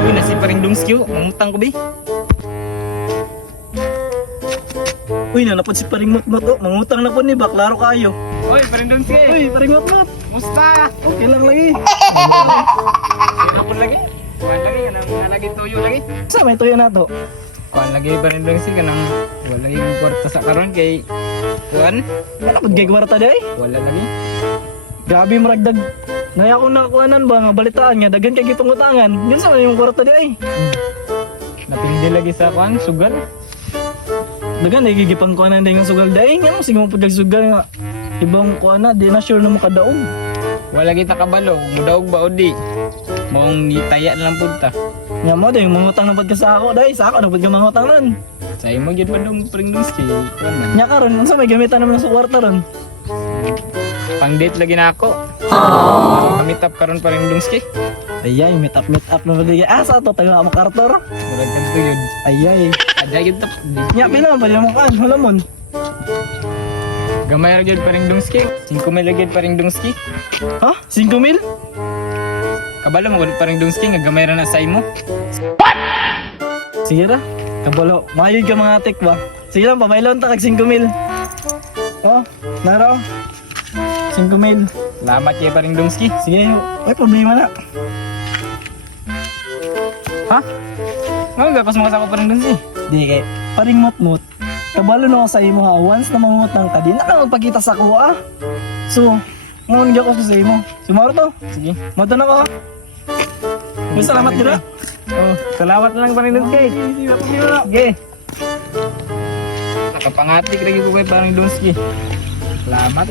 Uy, nasi paring Dungski, mangutang ko ba? Uy, nanapod si paring Mutmut, oh. Mangutang na po ni ba? Klaro kayo. Uy, paring Dungski! Uy, paring Mutmut. Musta? Okay lang lagi. Sino po lagi? Kuhan lagi, kanang lagi tuyo lagi. Sa may tuyo na to. Kuhan lagi paring Dungski, kanang wala yung kwarta sa karon kay Kuhan. Nanapod kay kwarta di ay. Wala lagi. Grabe maragdag. Naya akong nakakuhanan ba nga balitaan nga daghan kay gitong utangan. Gansa man yung kwarta di ay. Napindi lagi sa Kuhan, sugal. Dagan ay gigipang kuhanan din nga sugal di ay. Nga mo sige mo pud sugal nga. Ibang kuhana di na sure na makadaog. Wala kita kabalo, mudaog ba o di? Mong gitaya na lang punta. Nga mo din mangutang na pud ka sa ako dai. Sa ako na pud ka mangutang ron. Sa imo gyud man dong paring Dungski. Kuhan man. Nya karon unsa may gamitan naman sa kwarta ron? Pang date lagi na ako. Meet up karon paring Dungski. Ayay, meet up na bali. Sa to taga MacArthur. Murag kanto yun. Ayay. Ada yun tap. Nya pila man pa mo kan, wala mon. Gamay ra gyud paring Dungski. 5,000 ra gyud paring Dungski. Ha? 5,000? Kabalo mo paring Dungski nga gamay ra na sa imo. Sige ra. Kabalo, mayod ka mga atik ba? Sige lang, pabailon ta kag 5,000. Oh, naro. 5,000. Salamat kay paring Dungski. Sige, ay problema na. Ha? Nga gapas mo kasama paring Dungski. Di kay, paring mutmut. Kabalo na ako sa imo ha. Once na mangutang ka, di na ka magpakita sa kuha. So, ngunit ako sa imo. Sumaro to. Sige. Mata na ka. May salamat dira. Oh, salamat na lang paring Dungski. Sige. Nakapangatik lagi ko kay paring Dungski. Salamat.